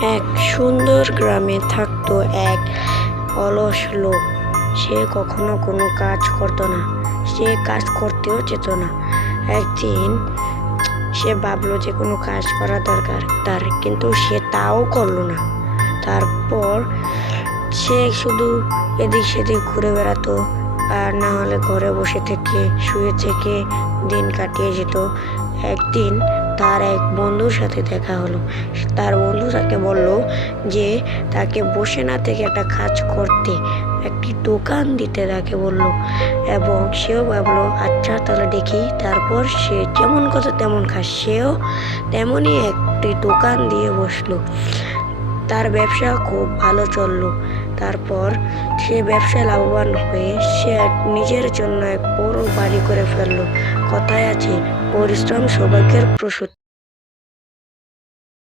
এক সুন্দর গ্রামে থাকতো এক অলস লোক। সে কখনো কোনো কাজ করতো না, সে কাজ করতেও যেত না। একদিন সে ভাবলো যে কোনো কাজ করা দরকার তার, কিন্তু সে তাও করলো না। তারপর সে শুধু এদিক সেদিক ঘুরে বেড়াতো, আর না হলে ঘরে বসে থেকে শুয়ে থেকে দিন কাটিয়ে যেত। একদিন তার এক বন্ধুর সাথে দেখা হলো। তার বন্ধু তাকে বলল যে তাকে বসে না থেকে একটা কাজ করতে, একটি দোকান দিতে তাকে বলল। এবং সেও ভাবলো আচ্ছা তাহলে দেখি। তারপর সে যেমন কথা তেমন কাজ, সেও তেমনই একটি দোকান দিয়ে বসলো। তার ব্যবসা খুব ভালো চললো। তারপর সে ব্যবসায় লাভবান হয়ে সে নিজের জন্য এক বড় বাড়ি করে ফেললো। কথায় আছে পরিশ্রম সৌভাগ্যের প্রসূতি।